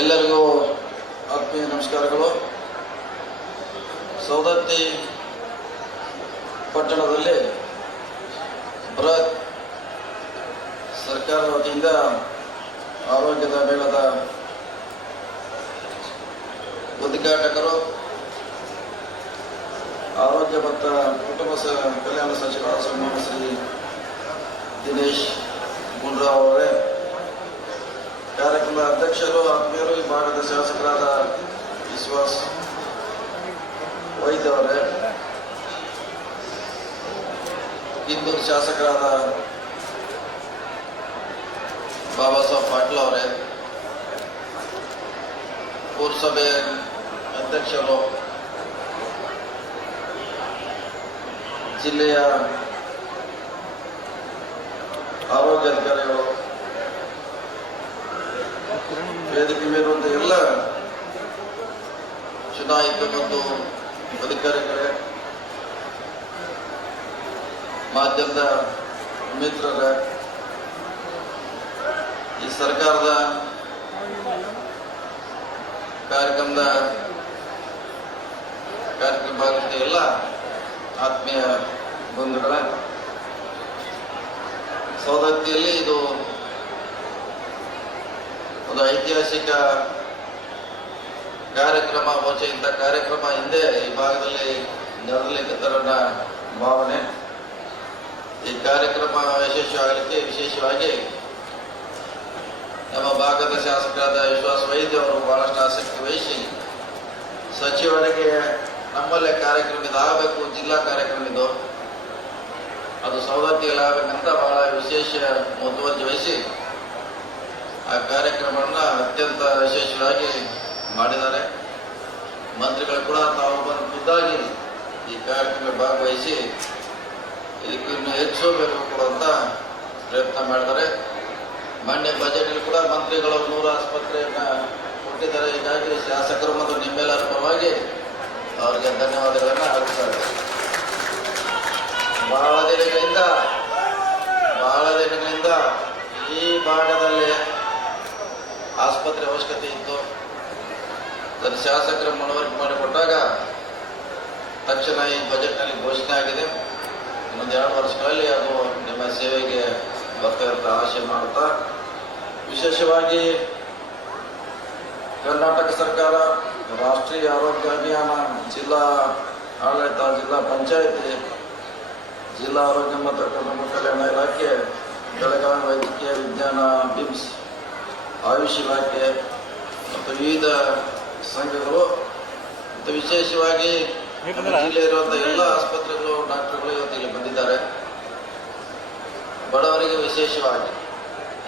ಎಲ್ಲರಿಗೂ ಆತ್ಮೀಯ ನಮಸ್ಕಾರಗಳು. ಸೌದತ್ತಿ ಪಟ್ಟಣದಲ್ಲಿ ಬೃಹತ್ ಸರ್ಕಾರದ ವತಿಯಿಂದ ಆರೋಗ್ಯದ ಮೇಳದ ಉದ್ಘಾಟಕರು, ಆರೋಗ್ಯ ಮತ್ತು ಕುಟುಂಬ ಸ, ಕಲ್ಯಾಣ ಸಚಿವ ಸನ್ಮಾನ ಶ್ರೀ ದಿನೇಶ್ ಗುಂಡ್ರಾವ್ ಅವರೇ ಕಾರ್ಯಕ್ರಮದ ಅಧ್ಯಕ್ಷರು ಆತ್ಮೀಯರು, ಈ ಭಾಗದ ಶಾಸಕರಾದ ವಿಶ್ವಾಸ್ ವೈದ್ಯ ಅವರೇ ಇಂದು ಶಾಸಕರಾದ ಬಾಬಾ ಸಾಹೇಬ್ ಪಾಟೀಲ್ ಅವರೇ, ಪುರಸಭೆ ಅಧ್ಯಕ್ಷರು, ಜಿಲ್ಲೆಯ ಆರೋಗ್ಯಾಧಿಕಾರಿಗಳು ವೇದಿಕೆ ಮೇಲಿರುವಂಥ ಎಲ್ಲ ಚುನಾಯಿತ ಮತ್ತು ಅಧಿಕಾರಿಗಳೇ, ಮಾಧ್ಯಮದ ಮಿತ್ರರ, ಈ ಸರ್ಕಾರದ ಕಾರ್ಯಕ್ರಮದ ಕಾರ್ಯಕ್ರಮ ಭಾಗದ ಎಲ್ಲ ಆತ್ಮೀಯ ಬಂಧುಗಳ ಸೌದತ್ತಿಯಲ್ಲಿ ಇದು ಒಂದು ಐತಿಹಾಸಿಕ ಕಾರ್ಯಕ್ರಮ, ಮೋಚೆ ಇಂಥ ಕಾರ್ಯಕ್ರಮ ಹಿಂದೆ ಈ ಭಾಗದಲ್ಲಿ ನಡೆದಲಿಕ್ಕೆ ನನ್ನ ಭಾವನೆ. ಈ ಕಾರ್ಯಕ್ರಮ ಯಶಸ್ವಿಯಾಗಲಿಕ್ಕೆ ವಿಶೇಷವಾಗಿ ನಮ್ಮ ಭಾಗದ ಶಾಸಕರಾದ ವಿಶ್ವಾಸ ವೈದ್ಯ ಅವರು ಬಹಳಷ್ಟು ಆಸಕ್ತಿ ವಹಿಸಿ, ಸಚಿವರಿಗೆ ನಮ್ಮಲ್ಲೇ ಕಾರ್ಯಕ್ರಮ ಇದಾಗಬೇಕು ಜಿಲ್ಲಾ ಕಾರ್ಯಕ್ರಮ ಇದು ಅದು ಸೌದತ್ತಿಯಲ್ಲಿ ಆಗಬೇಕಂತ ಬಹಳ ವಿಶೇಷ ಮುತುವರ್ಜಿ ವಹಿಸಿ ಆ ಕಾರ್ಯಕ್ರಮವನ್ನು ಅತ್ಯಂತ ಯಶಸ್ವಿಯಾಗಿ ಮಾಡಿದ್ದಾರೆ. ಮಂತ್ರಿಗಳು ಕೂಡ ತಾವು ಬಂದು ಖುದ್ದಾಗಿ ಈ ಕಾರ್ಯಕ್ರಮ ಭಾಗವಹಿಸಿ ಇದಕ್ಕೆ ಇನ್ನೂ ಹೆಚ್ಚು ಬೇಕು ಕೊಡುವಂತ ಪ್ರಯತ್ನ ಮಾಡಿದ್ದಾರೆ. ಮಾನ್ಯ ಬಜೆಟಲ್ಲಿ ಕೂಡ ಮಂತ್ರಿಗಳು ನೂರ ಆಸ್ಪತ್ರೆಯನ್ನ ಕೊಟ್ಟಿದ್ದಾರೆ. ಹೀಗಾಗಿ ಶಾಸಕರು ಮತ್ತು ನಿಮ್ಮೆಲ್ಲರ ಪರವಾಗಿ ಅವರಿಗೆ ಧನ್ಯವಾದಗಳನ್ನು ಅರ್ಪಿಸ್ತಾರೆ ಬಹಳ ದಿನಗಳಿಂದ ಬಹಳ ದಿನಗಳಿಂದ ಈ ಭಾಗದಲ್ಲಿ ಶಾಸಕರ ಮನವರಿಕೆ ಮಾಡಿಕೊಟ್ಟಾಗ ತಕ್ಷಣ ಈ ಬಜೆಟ್ನಲ್ಲಿ ಘೋಷಣೆ ಆಗಿದೆ. ಇನ್ನೊಂದು ಎರಡು ವರ್ಷಗಳಲ್ಲಿ ಅದು ನಿಮ್ಮ ಸೇವೆಗೆ ಬರ್ತಾ ಇರುತ್ತೆ, ಆಶೆ ಮಾಡುತ್ತಾ. ವಿಶೇಷವಾಗಿ ಕರ್ನಾಟಕ ಸರ್ಕಾರ ರಾಷ್ಟ್ರೀಯ ಆರೋಗ್ಯ ಅಭಿಯಾನ ಜಿಲ್ಲಾ ಆಡಳಿತ, ಜಿಲ್ಲಾ ಪಂಚಾಯತಿ, ಜಿಲ್ಲಾ ಆರೋಗ್ಯ ಮತ್ತು ಕುಟುಂಬ ಕಲ್ಯಾಣ ಇಲಾಖೆ, ಬೆಳಗಾವಿ ವೈದ್ಯಕೀಯ ವಿಜ್ಞಾನ, ಬಿಮ್ಸ್, ಆಯುಷ್ ಇಲಾಖೆ ಮತ್ತು ವಿವಿಧ ಸಂಘಗಳು ಮತ್ತು ವಿಶೇಷವಾಗಿ ಜಿಲ್ಲೆ ಇರುವಂತಹ ಎಲ್ಲ ಆಸ್ಪತ್ರೆಗಳು ಡಾಕ್ಟರ್ಗಳು ಇವತ್ತು ಇಲ್ಲಿ ಬಂದಿದ್ದಾರೆ. ಬಡವರಿಗೆ ವಿಶೇಷವಾಗಿ.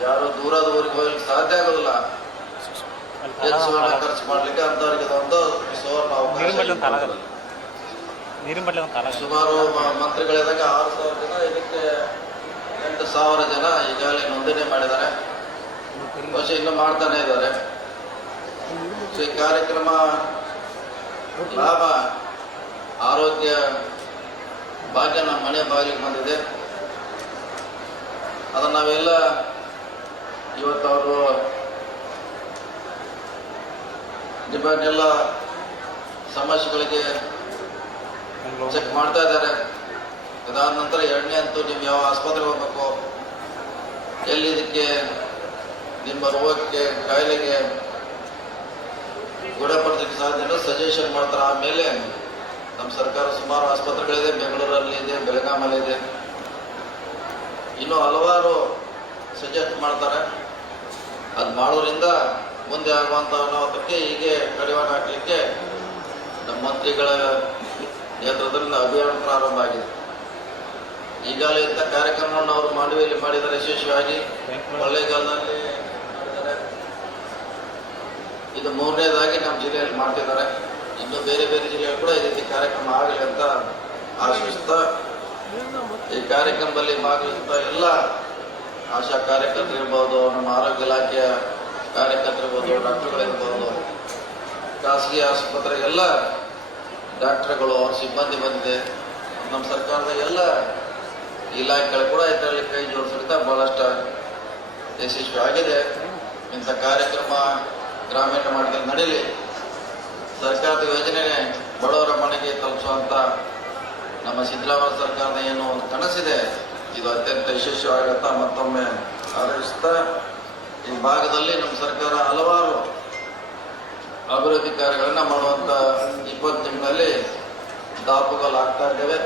ಯಾರು ದೂರದ ಊರಿಗೆ ಹೋಗ್ಲಿಕ್ಕೆ ಸಾಧ್ಯ ಆಗೋದಿಲ್ಲ. ಖರ್ಚು ಮಾಡ್ಲಿಕ್ಕೆ ಅಂತವರಿಗೆ ಇದೊಂದು ಸುವರ್ಣ ಅವಕಾಶ. ಒಂದು ಒಂದು ಸುಮಾರು ಮಂತ್ರಿಗಳಿದಾಗ ಆರು ಸಾವಿರ ಜನ ಇದಕ್ಕೆ ಎಂಟು ಸಾವಿರ ಜನ ಈಗಾಗಲೇ ನೋಂದಣಿ ಮಾಡಿದ್ದಾರೆ. ಬಹುಶಃ ಇನ್ನು ಮಾಡ್ತಾನೆ ಇದ್ದಾರೆ. ಈ ಕಾರ್ಯಕ್ರಮ ಲಾಭ, ಆರೋಗ್ಯ, ಭಾಗ್ಯ ನಮ್ಮ ಮನೆ ಬಾಗಿಲಿಗೆ ಬಂದಿದೆ. ಅದನ್ನು ನಾವೆಲ್ಲ ಇವತ್ತು ಅವರು ನಿಮ್ಮನ್ನೆಲ್ಲ ಸಮಸ್ಯೆಗಳಿಗೆ ಚೆಕ್ ಮಾಡ್ತಾ ಇದ್ದಾರೆ. ಅದಾದ ನಂತರ ಎರಡನೇ ಅಂತೂ ನೀವು ಯಾವ ಆಸ್ಪತ್ರೆಗೆ ಹೋಗ್ಬೇಕು, ಎಲ್ಲಿ ಇದಕ್ಕೆ, ನಿಮ್ಮ ರೋಗಕ್ಕೆ, ಕಾಯಿಲೆಗೆ ಗುಣಪಡಿಸಲಿಕ್ಕೆ ಸಾಧ್ಯ ಸಜೆಷನ್ ಮಾಡ್ತಾರೆ. ಆಮೇಲೆ ನಮ್ಮ ಸರ್ಕಾರ ಸುಮಾರು ಆಸ್ಪತ್ರೆಗಳಿದೆ. ಬೆಂಗಳೂರಲ್ಲಿ ಇದೆ ಬೆಳಗಾಮಲ್ಲಿ ಇದೆ. ಇನ್ನೂ ಹಲವಾರು ಸಜೆಸ್ಟ್ ಮಾಡ್ತಾರೆ. ಅದು ಮಾಡೋದ್ರಿಂದ ಮುಂದೆ ಆಗುವಂಥ ಅನಾಹುತಕ್ಕೆ ಹೀಗೆ ಕಡಿವಾಣ ಹಾಕಲಿಕ್ಕೆ ನಮ್ಮ ಮಂತ್ರಿಗಳ ನೇತೃತ್ವದಲ್ಲಿ ಅಭಿಯಾನ ಪ್ರಾರಂಭ ಆಗಿದೆ. ಈಗಾಗಲೇ ಇಂಥ ಕಾರ್ಯಕ್ರಮವನ್ನು ಅವರು ಮಾಂಡವಿಯಲ್ಲಿ ಮಾಡಿದ್ದಾರೆ. ಯಶಸ್ವಿಯಾಗಿ ಕೊಳ್ಳೇಗಾಲದಲ್ಲಿ ಮಾಡಿದ್ದಾರೆ ಇದು ಮೂರನೇದಾಗಿ ನಮ್ಮ ಜಿಲ್ಲೆಯಲ್ಲಿ ಮಾಡ್ತಿದ್ದಾರೆ. ಇನ್ನು ಬೇರೆ ಬೇರೆ ಜಿಲ್ಲೆಯಲ್ಲಿ ಕೂಡ ಈ ರೀತಿ ಕಾರ್ಯಕ್ರಮ ಆಗಲಿ ಅಂತ ಆಶಿಸ್ತಾ, ಈ ಕಾರ್ಯಕ್ರಮದಲ್ಲಿ ಭಾಗವಹಿಸುತ್ತಾ ಎಲ್ಲ ಆಶಾ ಕಾರ್ಯಕರ್ತರಿರ್ಬೋದು ನಮ್ಮ ಆರೋಗ್ಯ ಇಲಾಖೆಯ ಕಾರ್ಯಕರ್ತರಿರ್ಬೋದು ಡಾಕ್ಟರ್ಗಳಿರ್ಬೋದು ಖಾಸಗಿ ಆಸ್ಪತ್ರೆ ಎಲ್ಲ ಡಾಕ್ಟರ್ಗಳು ಸಿಬ್ಬಂದಿ ಬಂದಿದೆ. ನಮ್ಮ ಸರ್ಕಾರದ ಎಲ್ಲ ಇಲಾಖೆಗಳು ಕೂಡ ಇದರಲ್ಲಿ ಕೈ ಜೋಡಿಸಿರ್ತಾ ಭಾಳಷ್ಟು ಯಶಸ್ವಿ ಆಗಿದೆ. ಇಂಥ ಕಾರ್ಯಕ್ರಮ ಗ್ರಾಮೀಣ ಮಟ್ಟದಲ್ಲಿ ನಡೀಲಿ ಸರ್ಕಾರದ ಯೋಜನೆ ಬಡವರ ಮನೆಗೆ ತಲುಪಿಸುವಂತ ನಮ್ಮ ಸಿದ್ದರಾಮಯ್ಯ ಸರ್ಕಾರದ ಏನು ಒಂದು ಕನಸಿದೆ, ಇದು ಅತ್ಯಂತ ಯಶಸ್ವಿಯಾಗುತ್ತಾ ಮತ್ತೊಮ್ಮೆ ಆಲೋಚಿಸ್ತಾ ಈ ಭಾಗದಲ್ಲಿ ನಮ್ಮ ಸರ್ಕಾರ ಹಲವಾರು ಅಭಿವೃದ್ಧಿ ಕಾರ್ಯಗಳನ್ನ ಮಾಡುವಂತ ಇಪ್ಪತ್ತು ತಿಂಗಳಲ್ಲಿ ದಾಪುಗಳು ಆಗ್ತಾ ಇದ್ದೇವೆ.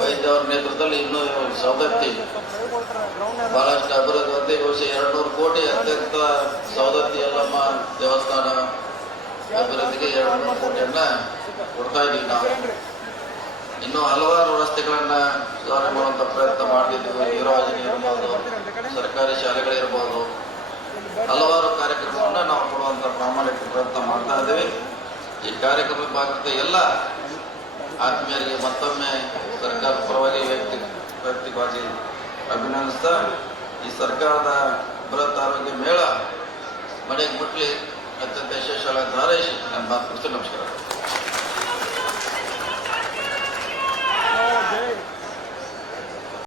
ವೈದ್ಯ ಅವರ ನೇತೃತ್ವದಲ್ಲಿ ಇನ್ನೂ ಸವದತ್ತಿ ಬಹಳಷ್ಟು ಅಭಿವೃದ್ಧಿ ಬಹುಶಃ ಎರಡು ನೂರು ಕೋಟಿ ಅತ್ಯಂತ ಸವದತ್ತಿ ಯಲ್ಲಮ್ಮ ದೇವಸ್ಥಾನ ಅಭಿವೃದ್ಧಿಗೆ ಎರಡು ನೂರು ಕೋಟಿಯನ್ನ ಕೊಡ್ತಾ ಇದ್ದೀವಿ ನಾವು. ಇನ್ನು ಹಲವಾರು ರಸ್ತೆಗಳನ್ನ ಸುಧಾರಣೆ ಮಾಡುವಂತ ಪ್ರಯತ್ನ ಮಾಡ್ತಿದ್ದೀವಿ. ನೀರಾಜನೆ ಇರ್ಬೋದು, ಸರ್ಕಾರಿ ಶಾಲೆಗಳಿರ್ಬೋದು ಹಲವಾರು ಕಾರ್ಯಕ್ರಮವನ್ನ ನಾವು ಕೊಡುವಂತ ಪ್ರಾಮಾಣಿಕ ಪ್ರಯತ್ನ ಮಾಡ್ತಾ ಇದ್ದೀವಿ ಈ ಕಾರ್ಯಕ್ರಮಕ್ಕೆ ಭಾಗದ ಎಲ್ಲ ಆತ್ಮೀಯರಿಗೆ ಮತ್ತೊಮ್ಮೆ ಸರ್ಕಾರದ ಪರವಾಗಿ ವ್ಯಕ್ತಿ ವ್ಯಕ್ತಿಕವಾಗಿ ಅಭಿನಂದಿಸ್ತಾ, ಈ ಸರ್ಕಾರದ ಬೃಹತ್ ಆರೋಗ್ಯ ಮೇಳ ಮನೆಗೆ ಮುಟ್ಲಿ, ಅತ್ಯಂತ ಯಶಸ್ವಿ ಹಾರೈಸಿ ನನ್ನ ನಮಸ್ಕಾರ.